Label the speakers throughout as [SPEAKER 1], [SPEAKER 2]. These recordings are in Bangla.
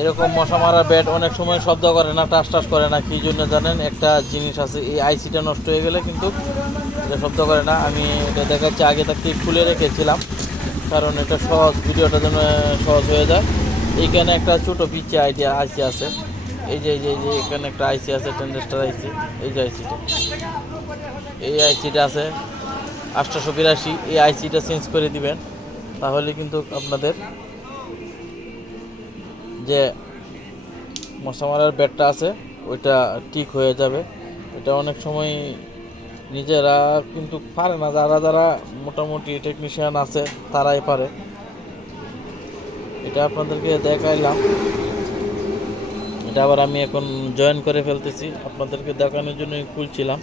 [SPEAKER 1] এরকম মশা মারা ব্যাট অনেক সময় শব্দ করে না, টাস টাস করে না, কী জন্য জানেন? একটা জিনিস আছে, এই আইসিটা নষ্ট হয়ে গেলে কিন্তু এটা শব্দ করে না। আমি এটা দেখাচ্ছি, আগে থাকতেই খুলে রেখেছিলাম, কারণ এটা সহজ, ভিডিওটা যেন সহজ হয়ে যায়। এইখানে একটা ছোটো পিচে আইডিয়া আইসি আছে। এই যে এই যে এই যে, এখানে একটা আইসি আছে, টেন্ডেস্টার আইসি, এই যে আইসিটা। এই আইসিটা আছে আটশোশো বিরাশি, এই আইসিটা চেঞ্জ করে দিবেন, তাহলে কিন্তু আপনাদের মশা মারার ব্যাটটা আছে, ওইটা ঠিক হয়ে যাবে। এটা অনেক সময় নিজেরা কিন্তু পারে না, যারা যারা মোটামুটি টেকনিশিয়ান আছে, তারাই পারে। এটা আপনাদেরকে দেখাইলাম। এটা আবার আমি এখন জয়েন করে ফেলতেছি। আপনাদেরকে দেখানোর জন্যই খুলছিলাম।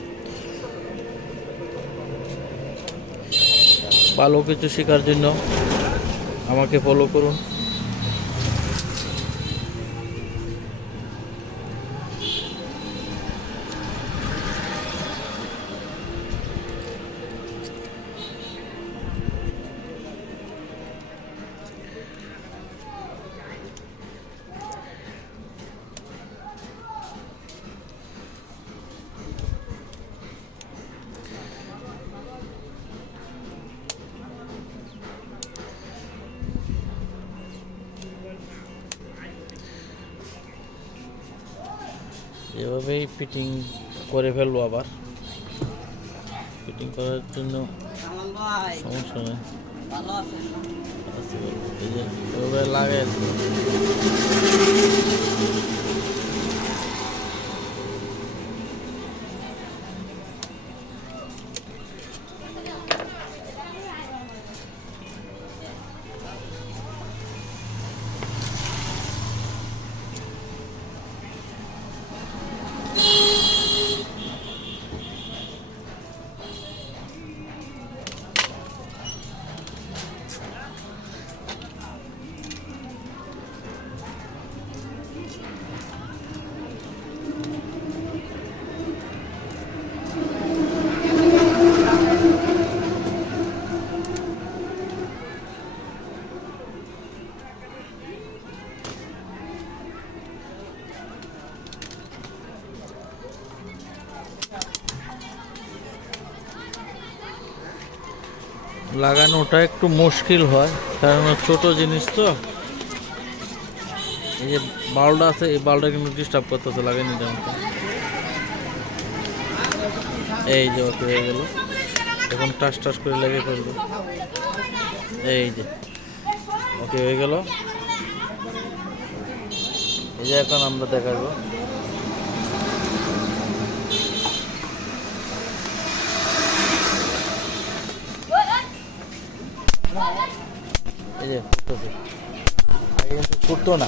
[SPEAKER 1] ভালো কিছু শেখার জন্য আমাকে ফলো করুন। এভাবেই ফিটিং করে ফেলব আবার। ফিটিং করার জন্য সমস্যা নেই। এভাবে লাগাই লাগানোটা একটু মুশকিল হয়, কারণ ছোট জিনিস তো। এই যে বাল্বটা আছে, এই বাল্বটা কিন্তু ডিস্টার্ব করতেছে, লাগানি যেমন এই যে ওকে হয়ে গেল। এখন টাস টাস করে লেগে ফেলবে এই যে, ওকে হয়ে গেল। এই যে এখন আমরা দেখাবো। এই যে ছুটতো না।